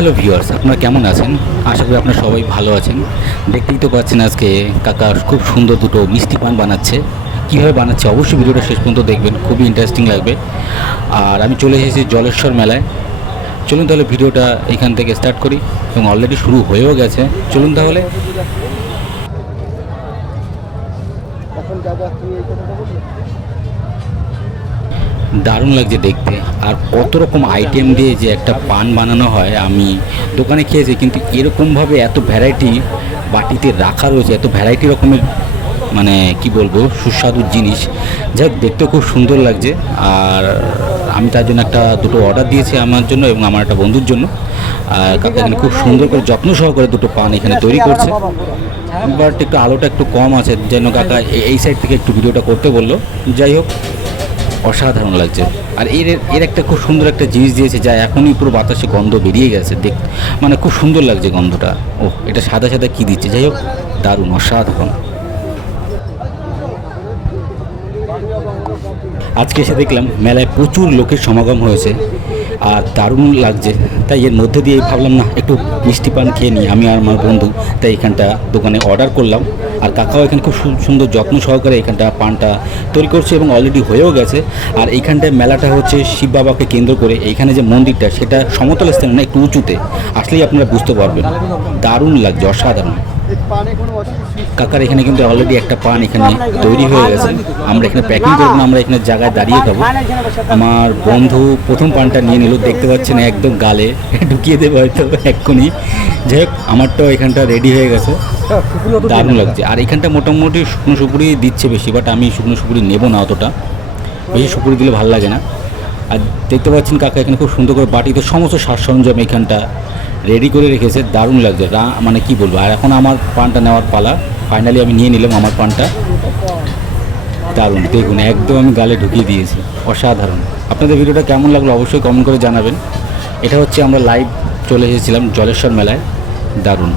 Hello viewers আপনারা কেমন আছেন? আশা করি আপনারা সবাই ভালো আছেন। দেখতেই তো পাচ্ছেন আজকে কাকা খুব সুন্দর দুটো মিষ্টি পান বানাচ্ছে। কীভাবে বানাচ্ছে অবশ্যই ভিডিওটা শেষ পর্যন্ত দেখবেন, খুবই ইন্টারেস্টিং লাগবে। আর আমি চলে এসেছি জলেশ্বর মেলায়। চলুন তাহলে ভিডিওটা এখান থেকে স্টার্ট করি, এবং অলরেডি শুরু হয়েও গেছে। চলুন তাহলে। এখন দারুণ লাগছে দেখতে। আর কত রকম আইটেম দিয়ে যে একটা পান বানানো হয় আমি দোকানে খেয়েছি কিন্তু এরকমভাবে এত ভ্যারাইটি বাটিতে রাখা রয়েছে এত ভ্যারাইটি রকমের মানে কি বলব সুস্বাদু জিনিস। যাই দেখতে খুব সুন্দর লাগছে। আর আমি তার জন্য একটা দুটো অর্ডার দিয়েছি আমার জন্য এবং আমার একটা বন্ধুর জন্য। আর কাকা এখানে খুব সুন্দর করে যত্ন সহকারে দুটো পান এখানে তৈরি করছে। বাট একটু আলোটা একটু কম আছে যেন কাকা এই সাইড থেকে একটু ভিডিওটা করতে বলল। যাই হোক অসাধারণ লাগছে। আর এর এর একটা খুব সুন্দর একটা জিনিস দিয়েছে যা এখনই পুরো বাতাসে গন্ধ বেরিয়ে গেছে। দেখ মানে খুব সুন্দর লাগছে গন্ধটা। ও এটা সাদা সাদা কী দিচ্ছে? যাই হোক, দারুণ, অসাধারণ। আজকে এসে দেখলাম, মেলায় প্রচুর লোকের সমাগম হয়েছে। আর দারুণ লাগছে। তাই এর মধ্যে দিয়ে ভাবলাম, না, একটু মিষ্টি পান খেয়ে নিই। আমি আর আমার বন্ধু, তাই এখানটা দোকানে অর্ডার করলাম। আর কাকাও এখানে খুব সুন্দর যত্ন সহকারে এখানটা পানটা তৈরি করছে এবং অলরেডি হয়েও গেছে। আর এইখানটায় মেলাটা হচ্ছে শিব বাবাকে কেন্দ্র করে। এইখানে যে মন্দিরটা, সেটা সমতল স্থানে না, একটু উঁচুতে। আসলেই আপনারা বুঝতে পারবেন। দারুণ লাগছে, অসাধারণ। কাকার এখানে কিন্তু অলরেডি একটা পান এখানে তৈরি হয়ে গেছে। আমরা এখানে প্যাকিং করব না, আমরা এখানে জায়গায় দাঁড়িয়ে খাব। আমার বন্ধু প্রথম পানটা নিয়ে নিল, দেখতে পাচ্ছেন একদম গালে। ঢুকিয়ে দেবে হয়তো এক্ষুনি। যাই হোক, আমারটাও এখানটা রেডি হয়ে গেছে। দারুণ লাগছে। আর এখানটা মোটামুটি শুকনো সুপুরি দিচ্ছে বেশি বাট আমি শুকনো সুপুরি নেব না অতটা। বেশি সুপুরি দিলে ভালো লাগে না। আর দেখতে পাচ্ছেন কাকা, এখানে খুব সুন্দর করে বাটিতে সমস্ত সাজ সরঞ্জাম এখানটা রেডি করে রেখেছে, দারুণ লাগছে। রা- মানে কি বলব, আর এখন আমার পানটা নেওয়ার পালা ফাইনালি আমি নিয়ে নিলাম আমার পানটা। দারুণ, দেখুন, একদম আমি গালে ঢুকিয়ে দিয়েছি, অসাধারণ। আপনাদের ভিডিওটা কেমন লাগল অবশ্যই কমেন্ট করে জানাবেন। এটা হচ্ছে আমরা লাইভ চলে এসেছিলাম জলেশ্বর মেলায়, দারুণ।